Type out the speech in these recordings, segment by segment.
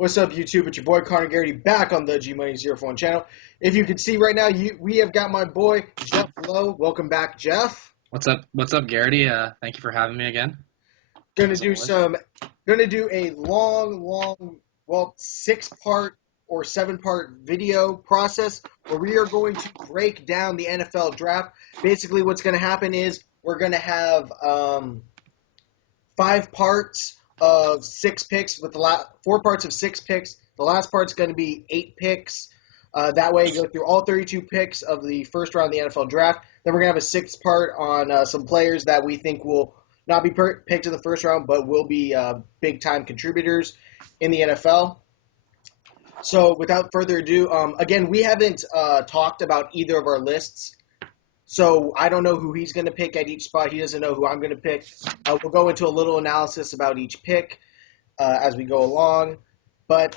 What's up, YouTube? It's your boy Connor Garrity back on the G Money 01 channel. If you can see right now, we have got my boy Geoff Lowe. Welcome back, Geoff. What's up? What's up, Garrity? Thank you for having me again. Gonna do a long, well, 6-part or 7-part video process where we are going to break down the NFL draft. Basically, what's going to happen is we're going to have 5 parts of 6 picks with 4 parts of 6 picks. The last part's going to be 8 picks. That way, go through all 32 picks of the first round of the NFL draft. Then we're going to have a 6th part on some players that we think will not be picked in the first round, but will be big-time contributors in the NFL. So without further ado, again, we haven't talked about either of our lists. So I don't know who he's going to pick at each spot. He doesn't know who I'm going to pick. We'll go into a little analysis about each pick as we go along. But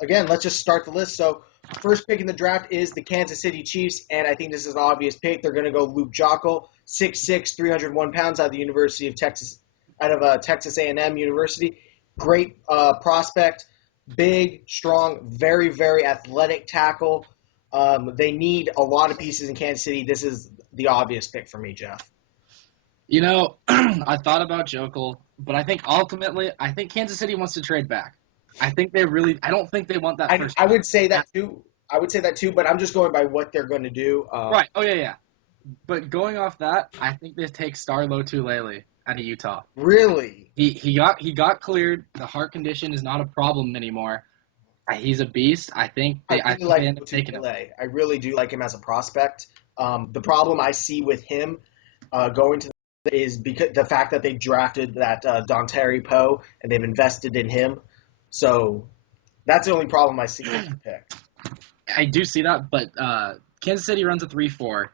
again, let's just start the list. So first pick in the draft is the Kansas City Chiefs, and I think this is an obvious pick. They're going to go Luke Joeckel, 6'6", 301 pounds, out of the University of Texas, Texas A&M University. Great prospect, big, strong, very, very athletic tackle. They need a lot of pieces in Kansas City. This is the obvious pick for me, Geoff. You know, I thought about Joeckel, but I think ultimately, Kansas City wants to trade back. I don't think they want that first. I would say that too, but I'm just going by what they're going to do. Right. Oh, yeah. But going off that, I think they take Star Lotulelei out of Utah. Really? He got cleared. The heart condition is not a problem anymore. He's a beast. I think they end up taking him. I really do like him as a prospect. The problem I see with him going to is because the fact that they drafted that Dontari Poe and they've invested in him. So that's the only problem I see with the pick. I do see that, but Kansas City runs a 3-4,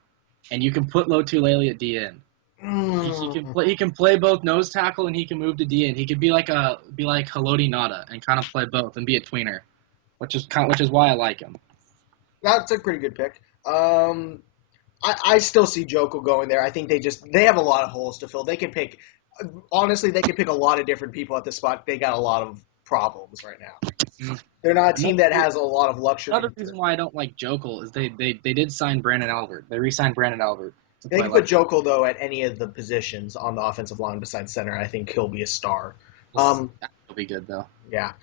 and you can put Lotulelei at DN. He can play both nose tackle and he can move to DN. He could be like Haloti Ngata and kind of play both and be a tweener, which is why I like him. That's a pretty good pick. I still see Joeckel going there. I think they have a lot of holes to fill. They can pick a lot of different people at this spot. They got a lot of problems right now. They're not a team that has a lot of luxury. Another reason why I don't like Joeckel is they did sign Brandon Albert. They re-signed Brandon Albert. They can put Joeckel, though, at any of the positions on the offensive line besides center. I think he'll be a star. He'll be good, though. Yeah.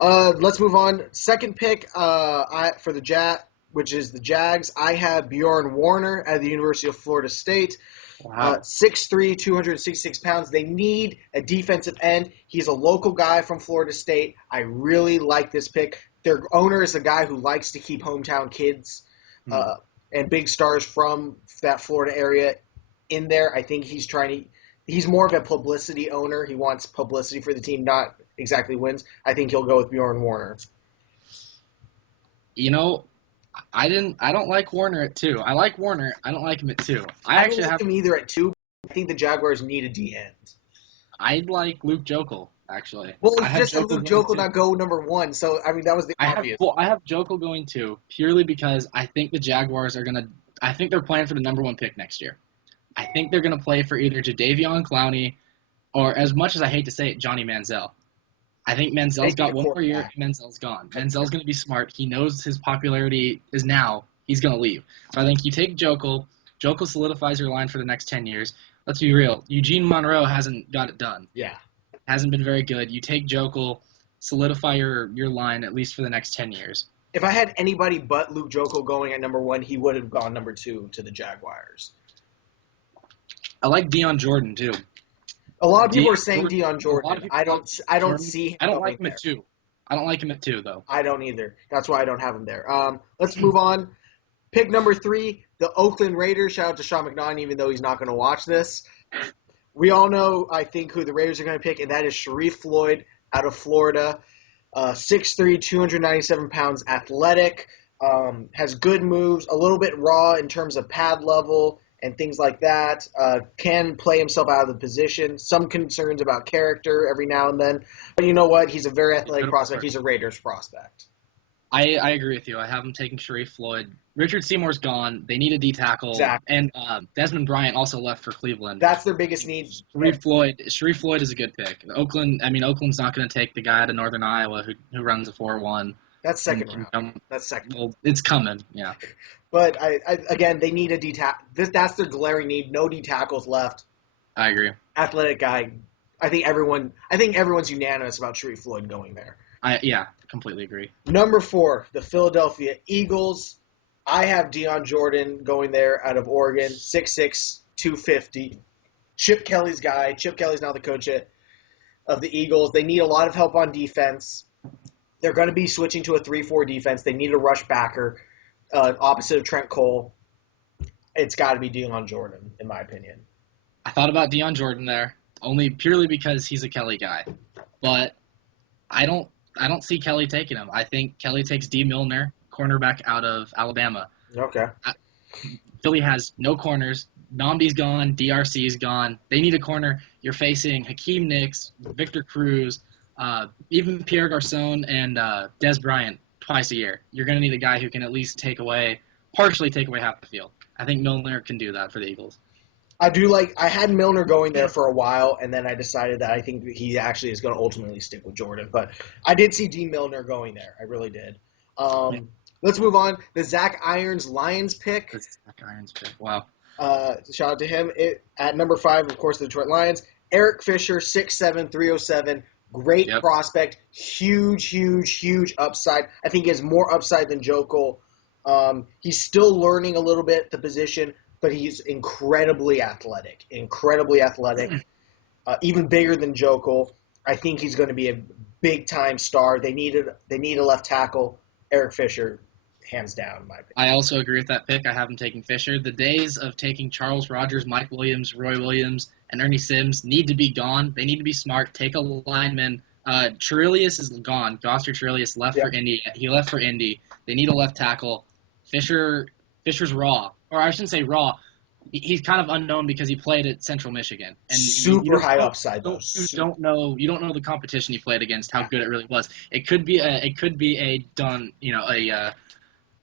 Let's move on. Second pick for the which is the Jags. I have Bjorn Warner at the University of Florida State. Wow. 6'3", 266 pounds. They need a defensive end. He's a local guy from Florida State. I really like this pick. Their owner is a guy who likes to keep hometown kids and big stars from that Florida area in there. I think he's more of a publicity owner. He wants publicity for the team, not exactly wins. I think he'll go with Bjorn Warner. You know, I don't like Warner at 2. I like Warner. I don't like him at 2. I don't like him either at 2. I think the Jaguars need a D end. I'd like Luke Joeckel, actually. Well, you just have Luke Joeckel not go number 1, so, I mean, that was the obvious. I have Joeckel going 2, purely because I think the Jaguars I think they're playing for the number 1 pick next year. I think they're going to play for either Jadeveon Clowney or, as much as I hate to say it, Johnny Manziel. I think Manziel's got one more year, and Manziel's gone. Manziel's going to be smart. He knows his popularity is now. He's going to leave. So I think you take Joeckel. Joeckel solidifies your line for the next 10 years. Let's be real. Eugene Monroe hasn't got it done. Yeah. Hasn't been very good. You take Joeckel, solidify your line at least for the next 10 years. If I had anybody but Luke Joeckel going at number 1, he would have gone number 2 to the Jaguars. I like Deion Jordan, too. A lot of people are saying Deion Jordan. I don't see him. I don't like him at 2. I don't like him at 2, though. I don't either. That's why I don't have him there. Let's move on. Pick number 3, the Oakland Raiders. Shout out to Sean McNaughton, even though he's not going to watch this. We all know, I think, who the Raiders are going to pick, and that is Sharif Floyd out of Florida. 6'3", 297 pounds, athletic, has good moves, a little bit raw in terms of pad level and things like that, can play himself out of the position. Some concerns about character every now and then. But you know what? He's a very athletic prospect. He's a Raiders prospect. I agree with you. I have him taking Sharif Floyd. Richard Seymour's gone. They need a D tackle, Exactly. and Desmond Bryant also left for Cleveland. That's their biggest need. Sharif Floyd is a good pick. Oakland's not going to take the guy out of Northern Iowa who runs a 4.1. That's second round. That's second. Well, it's coming. Yeah. But again, they need a D tackle. That's their glaring need. No D tackles left. I agree. Athletic guy. I think everyone's unanimous about Sharif Floyd going there. Yeah, completely agree. Number 4, the Philadelphia Eagles. I have Deion Jordan going there out of Oregon, 6'6", 250. Chip Kelly's guy. Chip Kelly's now the coach of the Eagles. They need a lot of help on defense. They're going to be switching to a 3-4 defense. They need a rush backer, opposite of Trent Cole. It's got to be Deion Jordan, in my opinion. I thought about Deion Jordan there, only purely because he's a Kelly guy. But I don't see Kelly taking him. I think Kelly takes D. Milner, cornerback out of Alabama. Okay. Philly has no corners. Namdi's gone. DRC's gone. They need a corner. You're facing Hakeem Nicks, Victor Cruz, even Pierre Garçon and Des Bryant twice a year. You're going to need a guy who can at least partially take away half the field. I think Milner can do that for the Eagles. I had Milner going there for a while, and then I decided that I think he actually is going to ultimately stick with Jordan. But I did see D. Milner going there. I really did. Let's move on. The Zach Irons Lions pick. Zach Irons pick. Wow. Shout out to him. At number 5, of course, the Detroit Lions. Eric Fisher, 6'7", 307. Great prospect. Huge upside. I think he has more upside than Jokel. He's still learning a little bit the position, but he's incredibly athletic. Even bigger than Jokel. I think he's going to be a big-time star. They need a left tackle. Eric Fisher, hands down, in my opinion. I also agree with that pick. I have him taking Fisher. The days of taking Charles Rogers, Mike Williams, Roy Williams, and Ernie Sims need to be gone. They need to be smart. Take a lineman. Trillius is gone. Goster Trillius left for Indy. He left for Indy. They need a left tackle. Fisher's raw. Or I shouldn't say raw. He's kind of unknown because he played at Central Michigan. And super high upside, though. You don't know the competition he played against, how good it really was. It could be a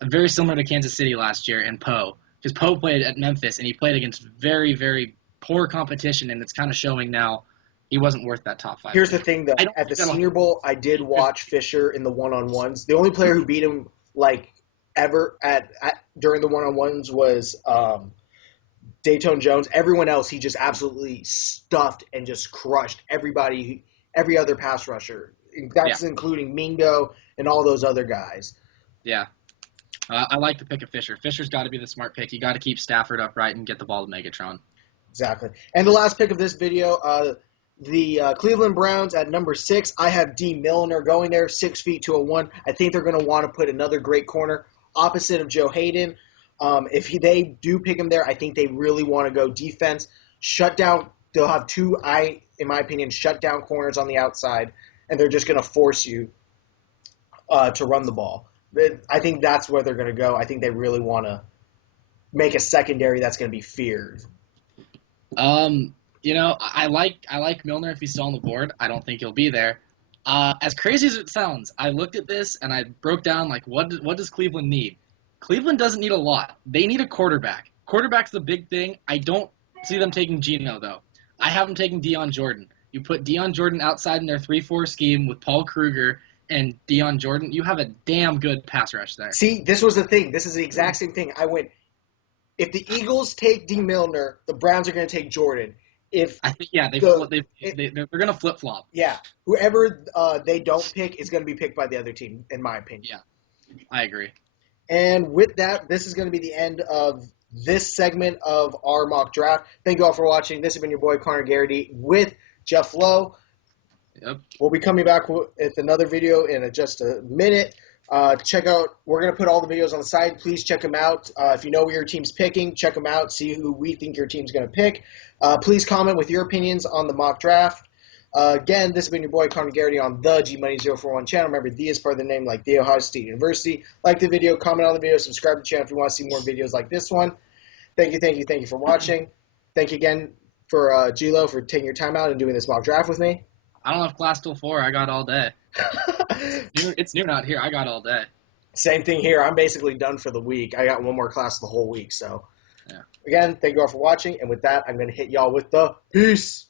very similar to Kansas City last year in Poe, because Poe played at Memphis and he played against very, very poor competition, and it's kind of showing now he wasn't worth that top 5. Here's the thing, though. At the Senior Bowl, I did watch Fisher in the one-on-ones. The only player who beat him ever during the one-on-ones was Dayton Jones. Everyone else, he just absolutely stuffed and just crushed every other pass rusher. That's including Mingo and all those other guys. Yeah. I like the pick of Fisher. Fisher's got to be the smart pick. You got to keep Stafford upright and get the ball to Megatron. Exactly. And the last pick of this video, the Cleveland Browns at number 6. I have D. Milner going there, 6 feet 201. I think they're going to want to put another great corner opposite of Joe Hayden. If they do pick him there, I think they really want to go defense. Shut down. They'll have 2, in my opinion, shut down corners on the outside, and they're just going to force you to run the ball. I think that's where they're going to go. I think they really want to make a secondary that's going to be feared. I like Milner if he's still on the board. I don't think he'll be there. As crazy as it sounds, I looked at this and I broke down what does Cleveland need? Cleveland doesn't need a lot. They need a quarterback. Quarterback's the big thing. I don't see them taking Geno, though. I have them taking Deion Jordan. You put Deion Jordan outside in their 3-4 scheme with Paul Kruger and Deion Jordan, you have a damn good pass rush there. See, this was the thing. This is the exact same thing. I went, if the Eagles take D. Milner, the Browns are going to take Jordan. They're going to flip-flop. Yeah. Whoever they don't pick is going to be picked by the other team, in my opinion. Yeah, I agree. And with that, this is going to be the end of this segment of our mock draft. Thank you all for watching. This has been your boy Connor Garrity with Geoff Lowe. Yep. We'll be coming back with another video in just a minute. Check out, we're going to put all the videos on the side. Please check them out. If you know what your team's picking, check them out. See who we think your team's going to pick. Please comment with your opinions on the mock draft. Again, this has been your boy Connor Garrity on the G-Money041 channel. Remember, the is part of the name like The Ohio State University. Like the video, comment on the video, subscribe to the channel if you want to see more videos like this one. Thank you for watching. Thank you again for G-Lo for taking your time out and doing this mock draft with me. I don't have class till 4. I got all day. It's noon out here. I got all day. Same thing here. I'm basically done for the week. I got one more class the whole week. So, Yeah. again, thank you all for watching. And with that, I'm going to hit y'all with the peace.